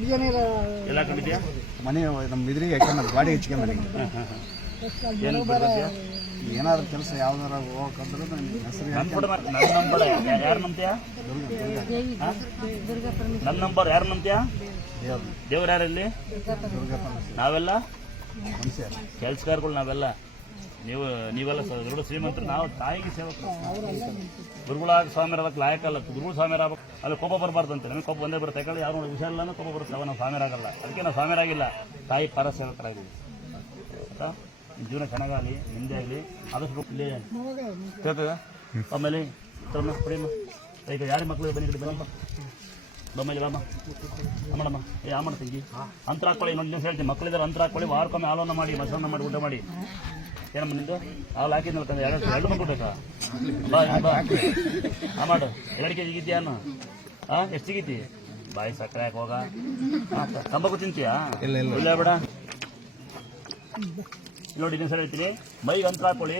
ಎಲ್ಲ ಕಮಿಟಿಯ ಮನೆ ನಮ್ಮ ಇದ್ರಿಗೆ ಯಾಕಂದ್ರೆ ಗಾಡಿ ಹೆಚ್ಚಿಗೆ ಮನೆಗೆ ಏನು ಬರ್ತೈತಿಯ ಏನಾದ್ರು ಕೆಲಸ ಯಾವ್ದಾರ ಹೋಗಕ್ಕಂದ್ರೆ ನನ್ನ ಹೆಸರು ನನ್ನ ನಂಬರ್ ಯಾರು ನಂಬ್ತೀಯ? ನನ್ನ ನಂಬರ್ ಯಾರು ನಂಬ್ತೀಯ? ದೇವ್ರು ಯಾರಲ್ಲಿ? ನಾವೆಲ್ಲ ಮನುಷ್ಯ ಕೆಲಸಗಾರಗಳು, ನಾವೆಲ್ಲ ನೀವೆಲ್ಲ ದೊಡ್ಡ ಶ್ರೀಮಂತರು, ನಾವು ತಾಯಿಗೆ ಸೇವಕರು. ಗುರುಗಳಾಗ ಸ್ವಾಮಿರಾಗಕ್ಕೆ ಲಾಯಕಲ್ಲ, ಗುರುಗಳು ಸ್ವಾಮಿರಾಗಬೇಕು. ಅಲ್ಲಿ ಕೋಪ ಬರಬಾರ್ದು ಅಂತ, ನಮಗೆ ಕೋಪ ಬಂದೇ ಬರುತ್ತೆ. ಯಾಕಂದ್ರೆ ಯಾರು ವಿಷಯ ಇಲ್ಲ ಕೋಪ ಬರುತ್ತೆ, ನಾವು ಸ್ವಾಮಿರಾಗಲ್ಲ. ಅದಕ್ಕೆ ನಾವು ಸ್ವಾಮಿರಾಗಿಲ್ಲ, ತಾಯಿ ಪರ ಸೇವಕರಾಗಿದ್ದೀವಿ. ಆಯ್ತಾ? ಜೀವನ ಚೆನ್ನಾಗಲಿ, ನಿಂದೆ ಆಗಲಿ, ಆದಷ್ಟು ಇಲ್ಲಿ ಕೇಳ್ತದೆ. ಆಮೇಲೆ ಕುಡಿಯಮ್ಮ, ಈಗ ಯಾರಿಗೆ ಮಕ್ಕಳು ಬನ್ನಿ ಬನ್ನಿ ಬೊಮ್ಮೇಲೆ ಬಾಮ್ಮ ಅಮ್ಮಳಮ್ಮ ಆಮಣ ತಂಗಿ ಅಂತರ ಹಾಕೊಳ್ಳಿ. ಇನ್ನೊಂದು ದಿವಸ ಹೇಳ್ತೀನಿ, ಮಕ್ಕಳಿದ್ದಾರೆ ಅಂತರ ಹಾಕೊಳ್ಳಿ, ವಾರಕ್ಕೊಮ್ಮೆ ಹಾಲನ್ನು ಮಾಡಿ, ಮೊಸರನ್ನ ಮಾಡಿ, ಊಟ ಮಾಡಿ. ಏನಮ್ಮ ನಿಂದು ಹಾಲು ಹಾಕಿದ್ನಲ್ಲ, ಎರಡು ಮಕ್ಕಳು ಬೇಕಾ? ಬಾ ಬಾ ಮಾಡು. 2 ಕೆಜಿ ಇದೆಯಾನು? ಎಷ್ಟು ಸಿಗೈತಿ? ಬಾಯಿ ಸಕ್ಕರೆ ಹಾಕಿ ಹೋಗ. ತಂಬಾಕು ತಿಂತೀಯಾ? ಇಲ್ಲ ಬೇಡ. ನೋಡಿ ಇನ್ನೊಂದ್ಸಲ ಹೇಳ್ತೀನಿ, ಮೈಗೆ ಅಂತರ ಹಾಕೊಳ್ಳಿ.